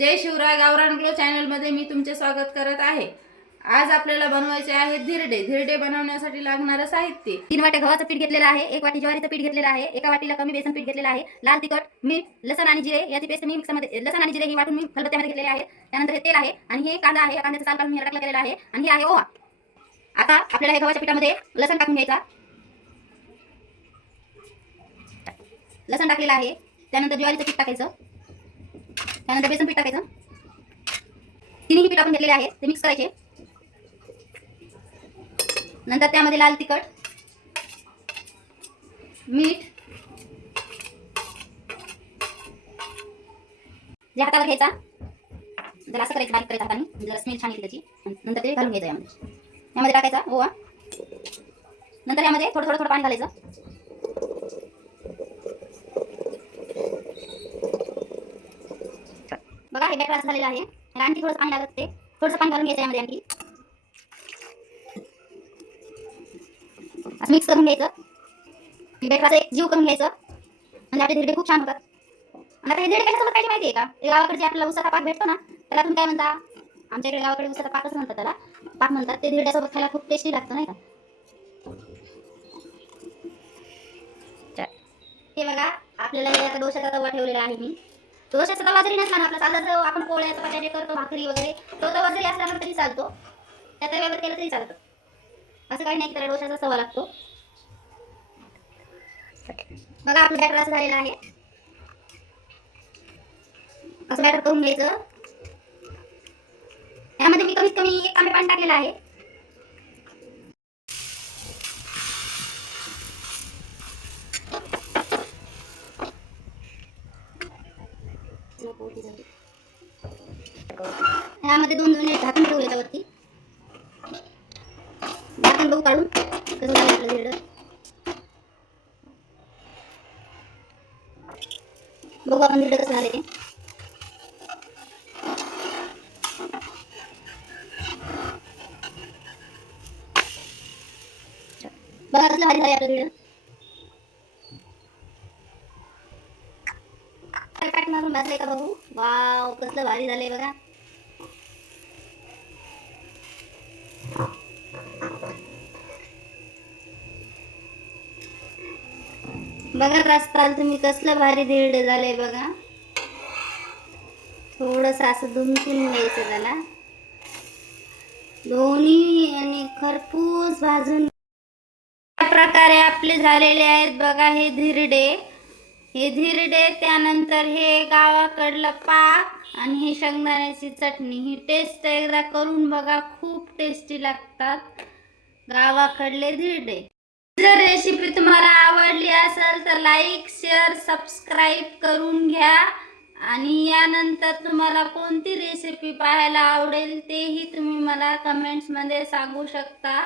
जय शिवराय गावरान ग्लो चॅनलमध्ये मी तुमचे स्वागत करत आहे। आज आपल्याला बनवायचे आहे धिरडे। धिरडे बनवण्यासाठी लागणारे साहित्य: 3 वाट्या गव्हाचं पीठ घेतलेलं आहे, 1 वाटी ज्वारीचं पीठ घेतलेलं आहे, 1 वाटीला कमी बेसन पीठ घेतलेलं आहे, लाल तिखट, मीठ, लसण आणि जिरे याची पेस्ट मी मिक्सरमध्ये लसण आणि जिरे ही वाटून मी खलबत्त्यामध्ये घेतलेले आहे। त्यानंतर हे तेल आहे आणि हे कांदा आहे, कांद्याचा साल काढून मी टाकला केलेला आहे आणि हे आहे ओवा। आता आपल्याला हे गव्हाच्या पिठामध्ये लसण टाकून घ्यायचा। लसण टाकलेलं आहे, त्यानंतर ज्वारीचं पीठ टाकायचं, त्यानंतर बेसन पीठ टाकायचं। तिन्ही पीठ आपण घेतलेले आहे ते मिक्स करायचे। नंतर त्यामध्ये लाल तिखट, मीठ जे हातावर घ्यायचा, जरा असं करायचं, बारीक करायचं हाताने, जरा स्मेल छान येते त्याची। नंतर ते घालून घ्यायचं यामध्ये टाकायचा ओवा। नंतर यामध्ये थोडं थोडं थोडं पाणी घालायचं। बघा हे बॅटर असं झालेलं आहे, याला आणखी थोडंसं पाणी लागत, ते थोडंसं पाणी घालून घ्यायचं यामध्ये, आणखी असं मिक्स करून घ्यायचं। बॅटरचा एक जीव करून घ्यायचं म्हणजे आपले धिरडे खूप छान होतात। आणि आता हे धिरडे कशासोबत खायचे माहिती आहे का? गावाकडे जे आपल्याला उसाचा पाक भेटतो ना, त्याला तुम्ही काय म्हणता? आमच्याकडे गावाकडे उसाचा पाकच म्हणतात, त्याला पाक म्हणतात। ते धिरड्यासोबत खायला खूप टेस्टी लागतं, नाही का? हे बघा, आपल्याला आता डोशाचा तवा ठेवलेला आहे मी। डोशाचा तवा जरी नसला ना, आपला साधा जो आपण पोळ्या चपात्या करतो, भाकरी वगैरे, तो तवा जरी असला तरी चालतो, त्या तव्यावर केलं तरी चालतं। असं काही नाही, त्याला डोशाचा तवा लागतो। बघा आपलं बॅटर असं झालेलं आहे, असं बॅटर करून घ्यायचं। यामध्ये मी कमीत कमी 1 तांबे पाणी टाकलेलं आहे। यामध्ये 2 मिनिट झाकून ठेवू याच्यावरती। झाकण बघू काढून कसं झालं आपलं धिरडं, बघू आपण धिरडं कसं झालं ते। बघा कसलं भारी झालं आपलं धिरडं, पॅट मारून भाजलंय का बघू। वाव, कसलं भारी झालंय बघा। बघत असताल तुम्ही कसलं भारी धिरडं झालंय बघा। थोडंसं असं दुमकून घ्यायचं त्याला, दोन्ही आणि खरपूस भाजून। अशा प्रकारे आपले झालेले आहेत बघा हे धिरडे। हे धिरडे, त्यानंतर हे गावाकडलं पाक आणि हे शेंगदाण्याची चटणी, ही टेस्ट एकदा करून बघा, खूप टेस्टी लागतात गावाकडले धिरडे। जर रेसिपी तुम्हाला आवडली असेल तर लाईक, शेअर, सबस्क्राईब करून घ्या। आणि यानंतर तुम्हाला कोणती रेसिपी पाहायला आवडेल तेही तुम्ही मला कमेंट्समध्ये सांगू शकता।